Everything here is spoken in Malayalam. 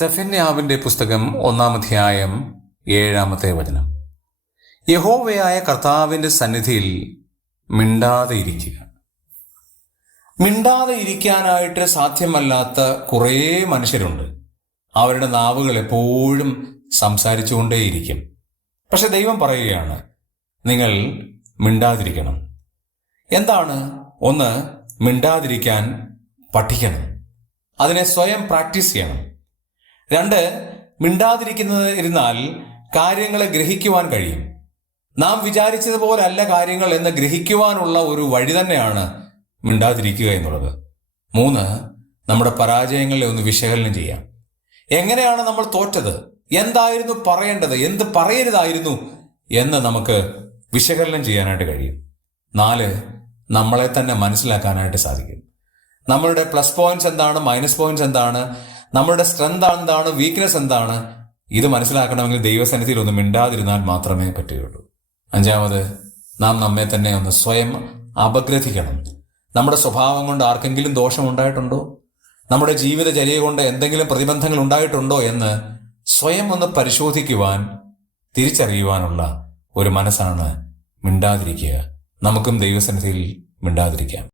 സെഫന്യാവിന്റെ പുസ്തകം 1-ാം അധ്യായം 7-ാമത്തെ വചനം. യഹോവയായ കർത്താവിന്റെ സന്നിധിയിൽ മിണ്ടാതെ ഇരിക്കുക. മിണ്ടാതെ ഇരിക്കാനായിട്ട് സാധ്യമല്ലാത്ത കുറേ മനുഷ്യരുണ്ട്. അവരുടെ നാവുകൾ എപ്പോഴും സംസാരിച്ചുകൊണ്ടേയിരിക്കും. പക്ഷെ ദൈവം പറയുകയാണ്, നിങ്ങൾ മിണ്ടാതിരിക്കണം. എന്താണ്? ഒന്ന്, മിണ്ടാതിരിക്കാൻ പഠിക്കണം. അതിനെ സ്വയം പ്രാക്ടീസ് ചെയ്യണം. 2, മിണ്ടാതിരിക്കുന്നതിരുന്നാൽ കാര്യങ്ങളെ ഗ്രഹിക്കുവാൻ കഴിയും. നാം വിചാരിച്ചതുപോലെ അല്ല കാര്യങ്ങൾ എന്ന് ഗ്രഹിക്കുവാനുള്ള ഒരു വഴി തന്നെയാണ് മിണ്ടാതിരിക്കുക എന്നുള്ളത്. 3, നമ്മുടെ പരാജയങ്ങളെ ഒന്ന് വിശകലനം ചെയ്യാം. എങ്ങനെയാണ് നമ്മൾ തോറ്റത്, എന്തായിരുന്നു പറയേണ്ടത്, എന്ത് പറയരുതായിരുന്നു എന്ന് നമുക്ക് വിശകലനം ചെയ്യാനായിട്ട് കഴിയും. 4, നമ്മളെ തന്നെ മനസ്സിലാക്കാനായിട്ട് സാധിക്കും. നമ്മളുടെ പ്ലസ് പോയിന്റ്സ് എന്താണ്, മൈനസ് പോയിന്റ്സ് എന്താണ്, നമ്മളുടെ സ്ട്രെങ്ത് എന്താണ്, വീക്ക്നെസ് എന്താണ്, ഇത് മനസ്സിലാക്കണമെങ്കിൽ ദൈവസന്നിധിയിൽ ഒന്ന് മിണ്ടാതിരുന്നാൽ മാത്രമേ പറ്റുകയുള്ളൂ. 5, നാം നമ്മെ തന്നെ ഒന്ന് സ്വയം അപഗ്രഥിക്കണം. നമ്മുടെ സ്വഭാവം കൊണ്ട് ആർക്കെങ്കിലും ദോഷം ഉണ്ടായിട്ടുണ്ടോ, നമ്മുടെ ജീവിതചര്യ കൊണ്ട് എന്തെങ്കിലും പ്രതിബന്ധങ്ങൾ ഉണ്ടായിട്ടുണ്ടോ എന്ന് സ്വയം ഒന്ന് പരിശോധിക്കുവാൻ, തിരിച്ചറിയുവാനുള്ള ഒരു മനസ്സാണ് മിണ്ടാതിരിക്കുക. നമുക്കും ദൈവസന്നിധിയിൽ മിണ്ടാതിരിക്കാം.